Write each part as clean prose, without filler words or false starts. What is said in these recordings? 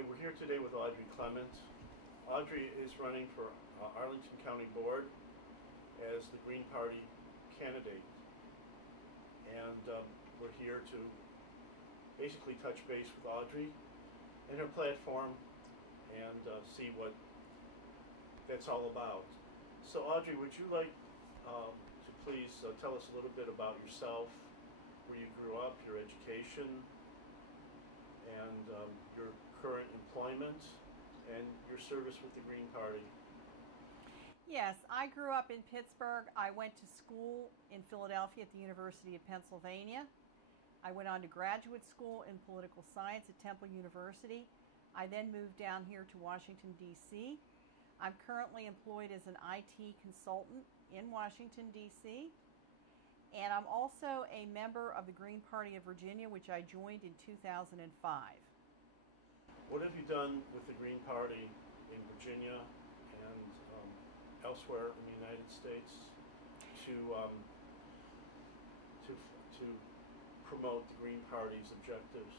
Okay, we're here today with Audrey Clement. Audrey is running for Arlington County Board as the Green Party candidate. And we're here to basically touch base with Audrey and her platform and see what that's all about. So Audrey, would you like to please tell us a little bit about yourself, where you grew up, your education, and your current employment, and your service with the Green Party? Yes, I grew up in Pittsburgh. I went to school in Philadelphia at the University of Pennsylvania. I went on to graduate school in political science at Temple University. I then moved down here to Washington, D.C. I'm currently employed as an IT consultant in Washington, D.C. And I'm also a member of the Green Party of Virginia, which I joined in 2005. What have you done with the Green Party in Virginia and elsewhere in the United States to promote the Green Party's objectives?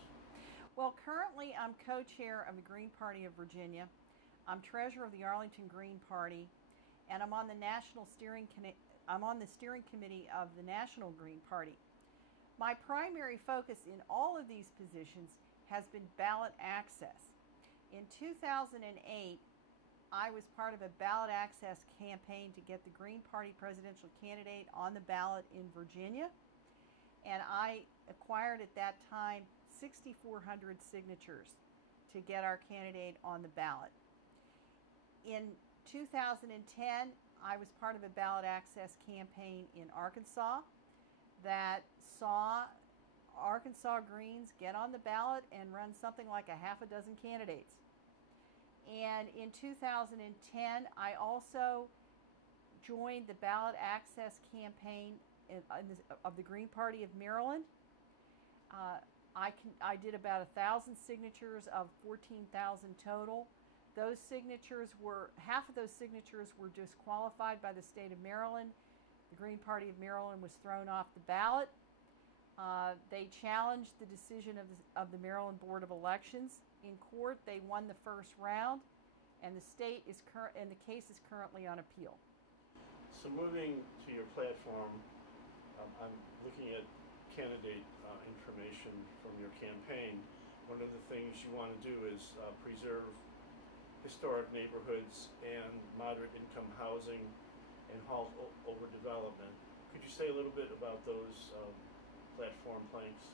Well, currently I'm co-chair of the Green Party of Virginia. I'm treasurer of the Arlington Green Party, and I'm on the steering committee of the National Green Party. My primary focus in all of these positions has been ballot access. In 2008, I was part of a ballot access campaign to get the Green Party presidential candidate on the ballot in Virginia, and I acquired at that time 6,400 signatures to get our candidate on the ballot. In 2010, I was part of a ballot access campaign in Arkansas that saw Arkansas Greens get on the ballot and run something like a half a dozen candidates. And in 2010, I also joined the ballot access campaign of the Green Party of Maryland. I did about 1,000 signatures of 14,000 total. Those signatures half of those signatures were disqualified by the state of Maryland. The Green Party of Maryland was thrown off the ballot. They challenged the decision of the Maryland Board of Elections in court. They won the first round, and the case is currently on appeal. So moving to your platform, I'm looking at candidate information from your campaign. One of the things you want to do is preserve historic neighborhoods and moderate income housing and halt overdevelopment. Could you say a little bit about those platform planks?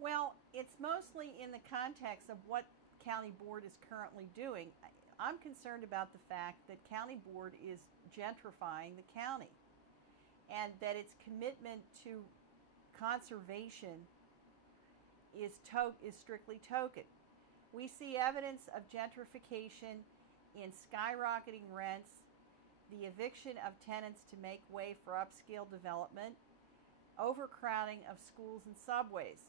Well, it's mostly in the context of what County Board is currently doing. I'm concerned about the fact that County Board is gentrifying the county, and that its commitment to conservation is strictly token. We see evidence of gentrification in skyrocketing rents, the eviction of tenants to make way for upscale development, overcrowding of schools and subways.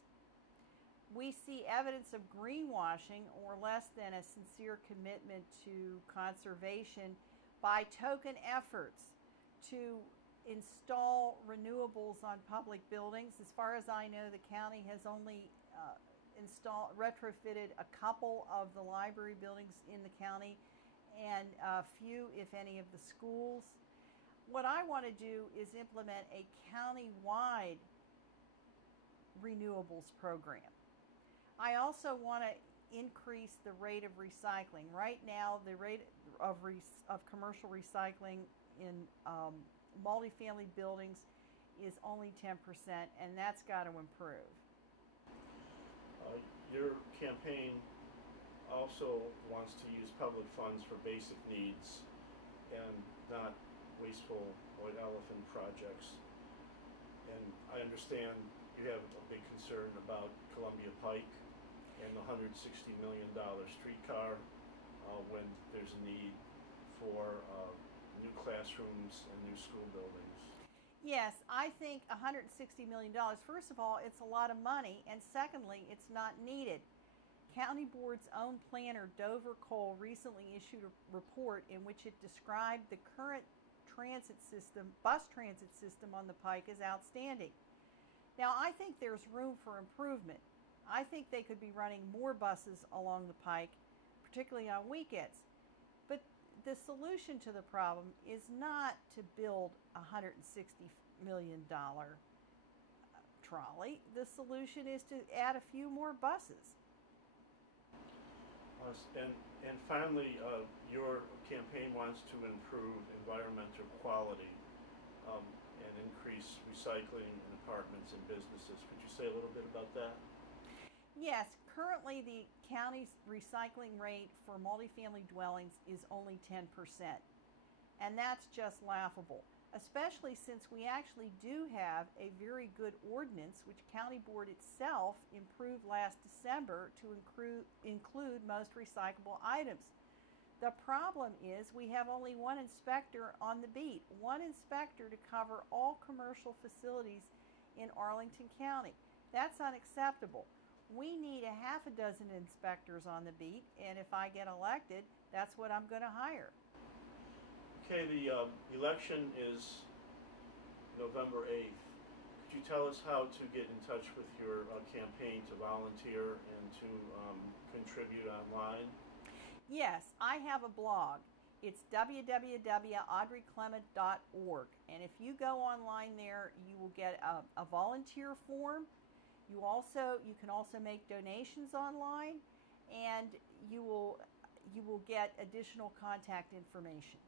We see evidence of greenwashing, or less than a sincere commitment to conservation, by token efforts to install renewables on public buildings. As far as I know, the county has only retrofitted a couple of the library buildings in the county, and few, if any, of the schools. What I want to do is implement a county-wide renewables program. I also want to increase the rate of recycling. Right now, the rate of commercial recycling in multifamily buildings is only 10%, and that's got to improve. Your campaign also wants to use public funds for basic needs and not wasteful white elephant projects. And I understand you have a big concern about Columbia Pike and the $160 million streetcar when there's a need for new classrooms and new school buildings. Yes, I think $160 million, first of all, it's a lot of money, and secondly, it's not needed. County Board's own planner, Dover Cole, recently issued a report in which it described the current bus transit system on the Pike as outstanding. Now, I think there's room for improvement, I think they could be running more buses along the pike, particularly on weekends. But the solution to the problem is not to build a $160 million trolley. The solution is to add a few more buses. And finally, your campaign wants to improve environmental quality and increase recycling in apartments and businesses. Could you say a little bit about that? Yes, currently the county's recycling rate for multifamily dwellings is only 10%. And that's just laughable, especially since we actually do have a very good ordinance which County Board itself improved last December to include most recyclable items. The problem is we have only one inspector on the beat, one inspector to cover all commercial facilities in Arlington County. That's unacceptable. We need a half a dozen inspectors on the beat, and if I get elected, that's what I'm going to hire. Okay, the election is November 8th. Could you tell us how to get in touch with your campaign to volunteer and to contribute online? Yes, I have a blog. It's www.audreyclement.org, and if you go online there, you will get a volunteer form. You can also make donations online, and you will get additional contact information.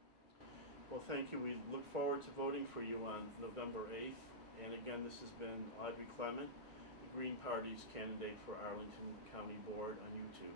Well, thank you. We look forward to voting for you on November 8th. And again, this has been Audrey Clement, the Green Party's candidate for Arlington County Board on YouTube.